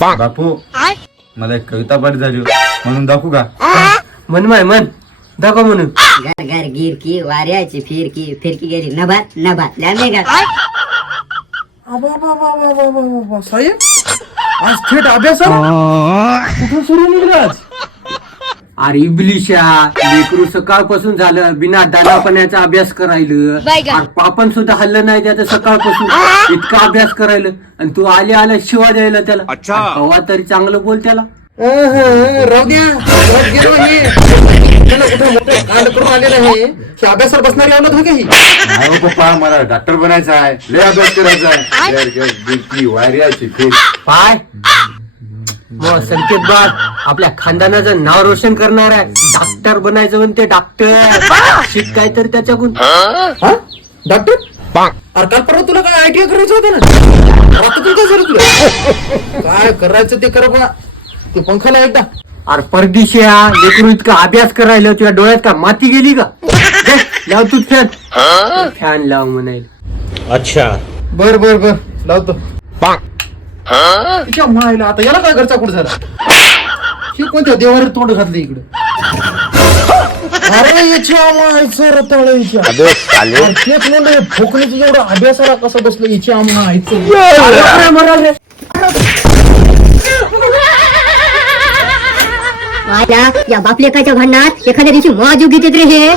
बापू मला एक कविता पाठ झाली म्हणून दाखवू का? मन माय मन दाखव म्हणून. घर घर गिरकी वाऱ्याची फिरकी फिरकी गेली नभात नभात लांबे का साहेब आज थेट अभ्यासाला कुठून सुरू निघला आज? अरे इबलिशा लेकरू सकाळपासून झालं बिना दानापणाचा अभ्यास करायलं. अरे पापण सुद्धा हल्लं नाही त्याचं सकाळपासून इतका अभ्यास करायलं आणि तू आल्या शिवा द्यायला त्याला. हवा तरी चांगलं बोल त्याला. राहू द्या घरात गेलो हे त्याला कुठं मोठं कांड करून आलेलं आहे हे अभ्यासाला बसणारी आवडत हो काही. नाही पप्पा मला डॉक्टर बनायचं आहे लय अभ्यास करायचा आहे. वाऱ्याची फिर पाय मग संकेत बाळ आपल्या खानदानाचं नाव रोशन करणार आहे. डॉक्टर बनायचं म्हणते डॉक्टर. शिक काय तर त्याच्याकडून. डॉक्टर अरे काल परवा तुला काय ITI करायचं होतं ना आता तुला काय झालं तुला काय करायचं ते कर बा ते पंखाला एकदा. अरे परदेशिया लेकरू इतका अभ्यास करायला तुझ्या डोळ्यात का माती गेली का? दे, लाव तू फॅन लाव म्हणायला. अच्छा बर बर बर लावतो. तिच्या मायला आता याला काय घरचा कुठं झाला हे कोणत्या देवाला तोंड घातलं इकडे. अरे याच्या मायचं रताळ्याच्या तेच म्हणलं फोकणीचं एवढं अभ्यासाला कसं बसलं याच्या मायचं. या बापलेकाच्या भांडणात एखाद्या दिवशी मॉजू घेतात रे हे